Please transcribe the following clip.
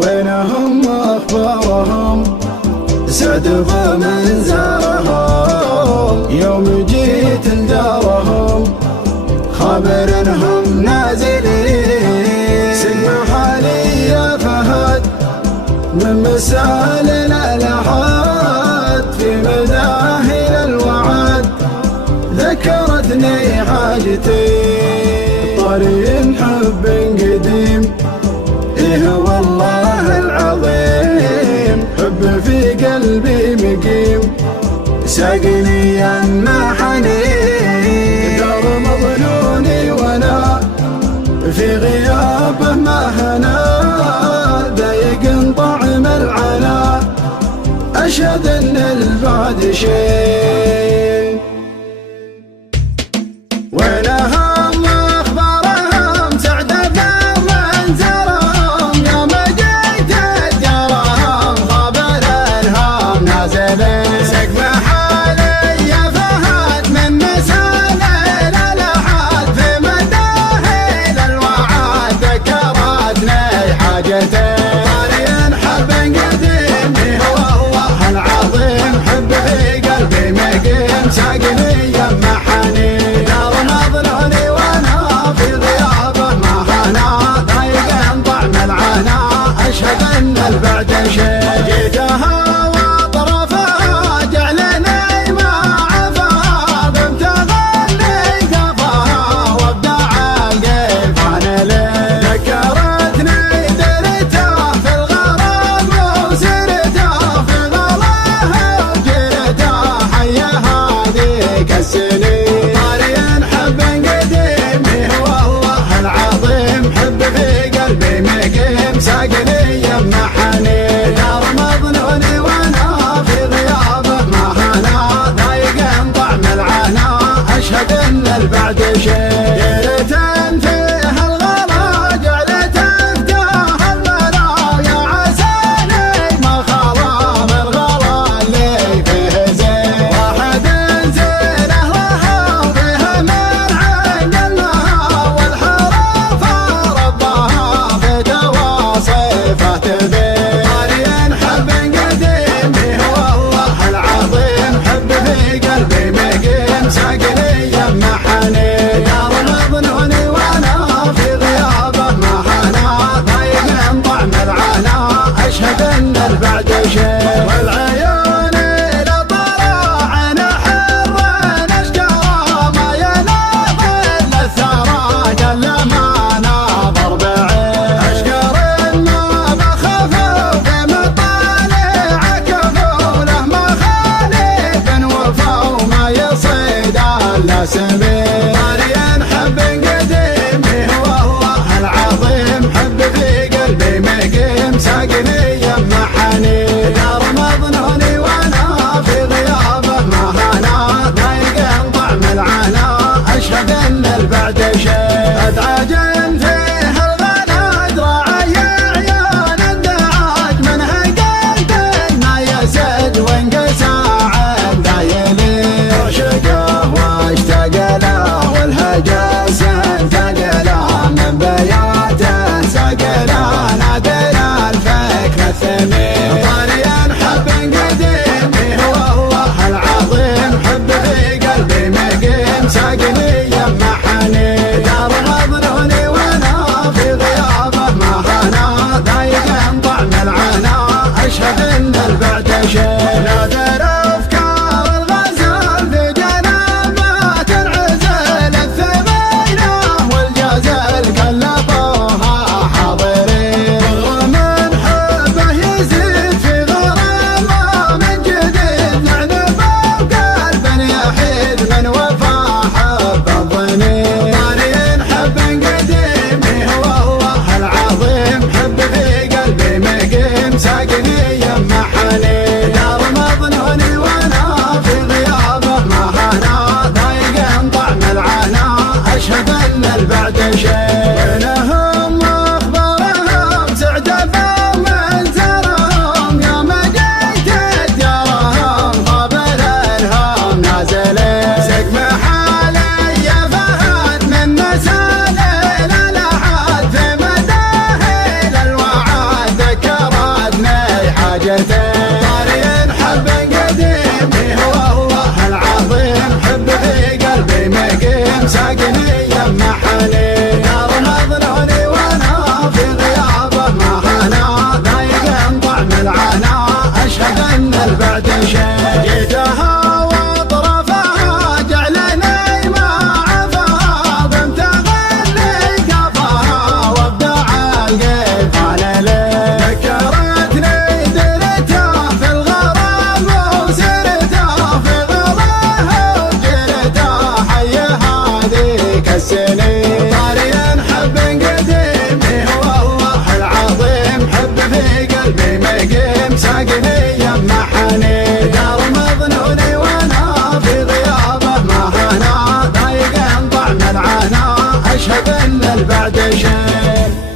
وينهم أخبارهم سعد فمن زارهم يوم جيت لدارهم خبر انهم نازلين سلم حالي يا فهد من مسال الالحاد في مداهل الوعد ذكرتني حاجتي طريق حب قديم إيه والله العظيم حب في قلبي مقيم ساقني المحني دار مظنوني وانا في غيابه ما هنا ضايق طعم العنا اشهد ان البعد شيء وينها طارين حب قديم والله العظيم حب في قلبي مقيم ساقني يمحني دار مظنوني وانا في غيابه ما هنا ضايق طعم العنا اشهد ان البعد شيء جيتها واطرفها جعلني ما عفا قمت اغني قفاها وابدع القيفان لي ذكرتني طارين حب قديم والله العظيم حب في قلبي مقيم ساقني يمحني دار مظنوني وانا في غيابه ما هنا ضايق طعم العنا اشهد ان البعد شيء ليلة فيها الغلا جعلت افتاه البلا يا عساني ما خلا من غلا اللي فيه زين واحد طارين حب قديم والله العظيم حب في قلبي مقيم ساقني يمحني دار مظنوني وانا في غيابه ما هنا ضايق طعم العنا اشهد ان البعد شيء والعيون الى طلع نحر نشكره ما يناظر للثرى جل ما ناظر بعين اشكر طارين حب قديم والله العظيم حب في قلبي مقيم ساقني يمحني دار مظنوني وانا في غيابه ما هنا ضايق طعم العنا اشهد ان البعد شيء ادعاجن فيه الغلا ادراعي عيون الدعاج منها قلبي ما يسد وانقسى عن ذايلي عشقه واشتاق اشهد ان البعد شيء.